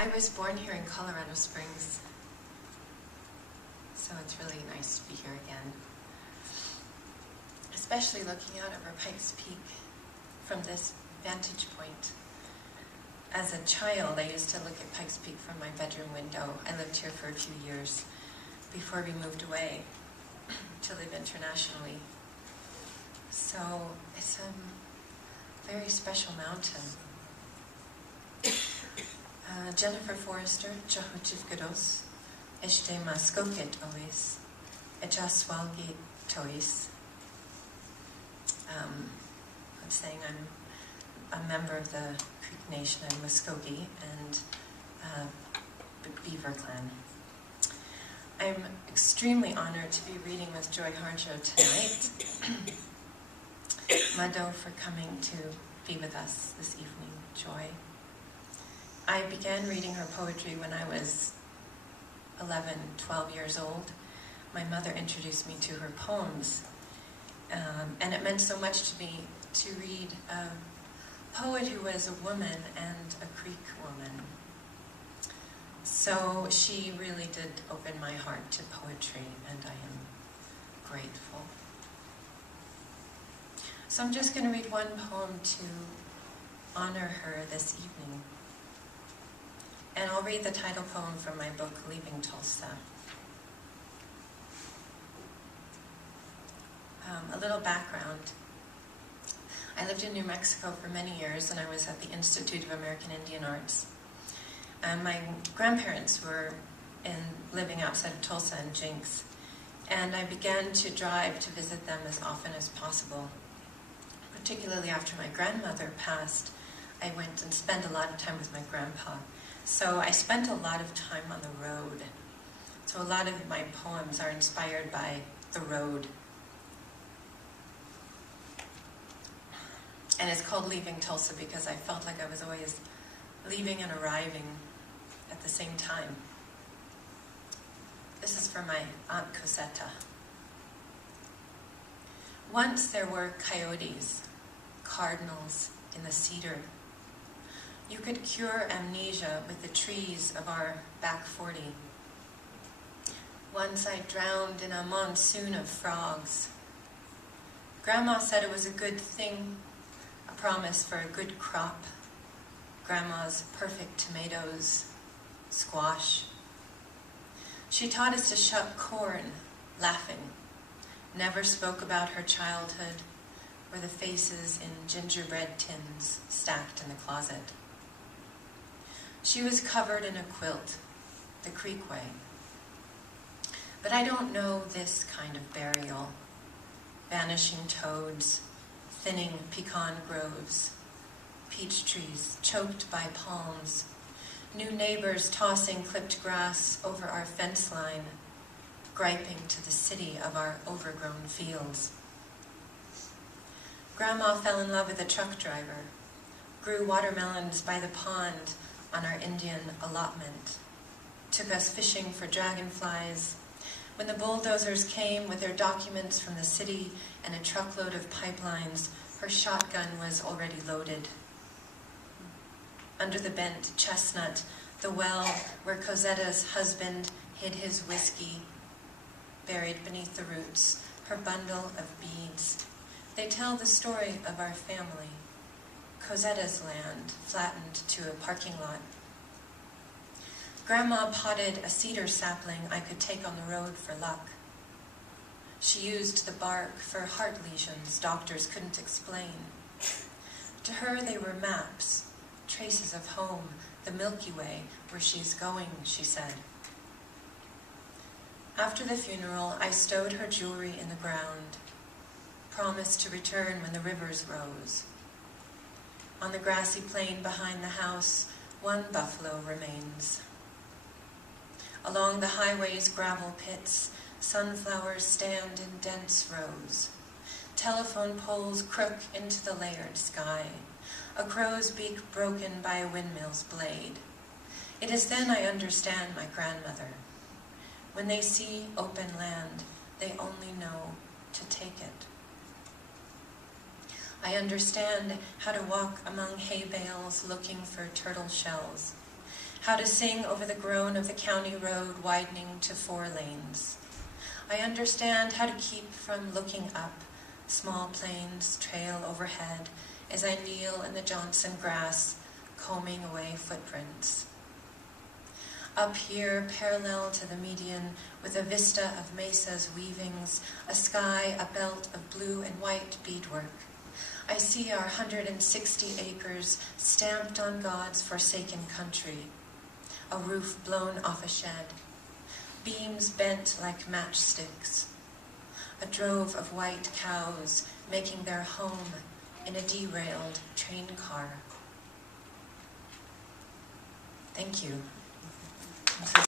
I was born here in Colorado Springs, so it's really nice to be here again. Especially looking out over Pikes Peak from this vantage point. As a child, I used to look at Pikes Peak from my bedroom window. I lived here for a few years before we moved away to live internationally. So it's a very special mountain. Jennifer Forrester, Jahujivgados, Eshte Maskoket Ois, Ejaswalgi Tois. I'm saying I'm a member of the Creek Nation and Muskogee and Beaver Clan. I'm extremely honored to be reading with Joy Harjo tonight. Mado for coming to be with us this evening, Joy. I began reading her poetry when I was 11, 12 years old. My mother introduced me to her poems, and it meant so much to me to read a poet who was a woman and a Creek woman. So she really did open my heart to poetry, and I am grateful. So I'm just going to read one poem to honor her this evening. And I'll read the title poem from my book, Leaving Tulsa. A little background. I lived in New Mexico for many years, and I was at the Institute of American Indian Arts. My grandparents were living outside of Tulsa in Jinx, and I began to drive to visit them as often as possible. Particularly after my grandmother passed, I went and spent a lot of time with my grandpa. So I spent a lot of time on the road. So a lot of my poems are inspired by the road. And it's called Leaving Tulsa because I felt like I was always leaving and arriving at the same time. This is for my Aunt Cosetta. Once there were coyotes, cardinals in the cedar. You could cure amnesia with the trees of our back 40. Once I drowned in a monsoon of frogs. Grandma said it was a good thing, a promise for a good crop. Grandma's perfect tomatoes, squash. She taught us to shuck corn, laughing. Never spoke about her childhood or the faces in gingerbread tins stacked in the closet. She was covered in a quilt, the creek way. But I don't know this kind of burial. Vanishing toads, thinning pecan groves, peach trees choked by palms, new neighbors tossing clipped grass over our fence line, griping to the city of our overgrown fields. Grandma fell in love with a truck driver, grew watermelons by the pond on our Indian allotment, took us fishing for dragonflies. When the bulldozers came with their documents from the city and a truckload of pipelines, her shotgun was already loaded. Under the bent chestnut, the well where Cosetta's husband hid his whiskey, buried beneath the roots, her bundle of beads. They tell the story of our family. Cosetta's land, flattened to a parking lot. Grandma potted a cedar sapling I could take on the road for luck. She used the bark for heart lesions doctors couldn't explain. To her they were maps, traces of home, the Milky Way, where she's going, she said. After the funeral, I stowed her jewelry in the ground, promised to return when the rivers rose. On the grassy plain behind the house, one buffalo remains. Along the highway's gravel pits, sunflowers stand in dense rows. Telephone poles crook into the layered sky, a crow's beak broken by a windmill's blade. It is then I understand my grandmother. When they see open land, they only know to take it. I understand how to walk among hay bales looking for turtle shells, how to sing over the groan of the county road widening to 4 lanes. I understand how to keep from looking up. Small planes trail overhead as I kneel in the Johnson grass, combing away footprints. Up here, parallel to the median, with a vista of mesas weavings, a sky, a belt of blue and white beadwork, I see our 160 acres stamped on God's forsaken country, a roof blown off a shed, beams bent like matchsticks, a drove of white cows making their home in a derailed train car. Thank you.